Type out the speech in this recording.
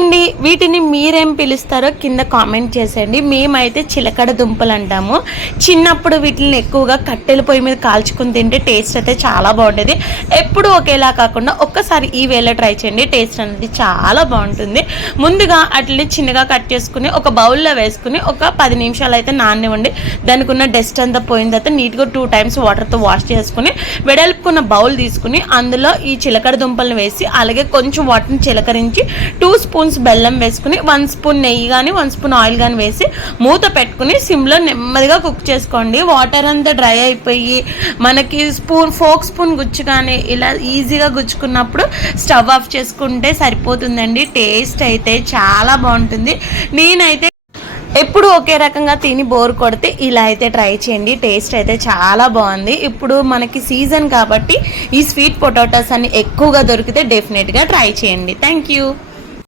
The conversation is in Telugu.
అండి, వీటిని మీరేం పిలుస్తారో కింద కామెంట్ చేసేయండి. మేమైతే చిలకడ దుంపలు అంటాము. చిన్నప్పుడు వీటిని ఎక్కువగా కట్టెల పొయ్యి మీద కాల్చుకుని తింటే టేస్ట్ అయితే చాలా బాగుంటుంది. ఎప్పుడు ఒకేలా కాకుండా ఒక్కసారి ఈ వేళ ట్రై చేయండి, టేస్ట్ అనేది చాలా బాగుంటుంది. ముందుగా అట్లని చిన్నగా కట్ చేసుకుని ఒక బౌల్లో వేసుకుని ఒక 10 నిమిషాలు అయితే నాననివ్వండి. దానికి ఉన్న డస్ట్ అంతా పోయిన తర్వాత నీట్గా 2 times వాటర్తో వాష్ చేసుకుని వెడల్పుకున్న బౌల్ తీసుకుని అందులో ఈ చిలకడ దుంపలను వేసి అలాగే కొంచెం వాటర్ని చిలకరించి 2 స్పూన్స్ బెల్లం వేసుకుని 1 స్పూన్ నెయ్యి కానీ 1 స్పూన్ ఆయిల్ కానీ వేసి మూత పెట్టుకుని సిమ్లో నెమ్మదిగా కుక్ చేసుకోండి. వాటర్ అంతా డ్రై అయిపోయి మనకి ఫోక్ స్పూన్ గుచ్చు కానీ ఇలా ఈజీగా గుచ్చుకున్నప్పుడు స్టవ్ ఆఫ్ చేసుకుంటే సరిపోతుందండి. టేస్ట్ అయితే చాలా బాగుంటుంది. నేనైతే ఎప్పుడు ఒకే రకంగా తిని బోర్ కొడితే ఇలా అయితే ట్రై చేయండి, టేస్ట్ అయితే చాలా బాగుంది. ఇప్పుడు మనకి సీజన్ కాబట్టి ఈ స్వీట్ పొటాటోస్ అన్ని ఎక్కువగా దొరికితే డెఫినెట్గా ట్రై చేయండి. Thank you.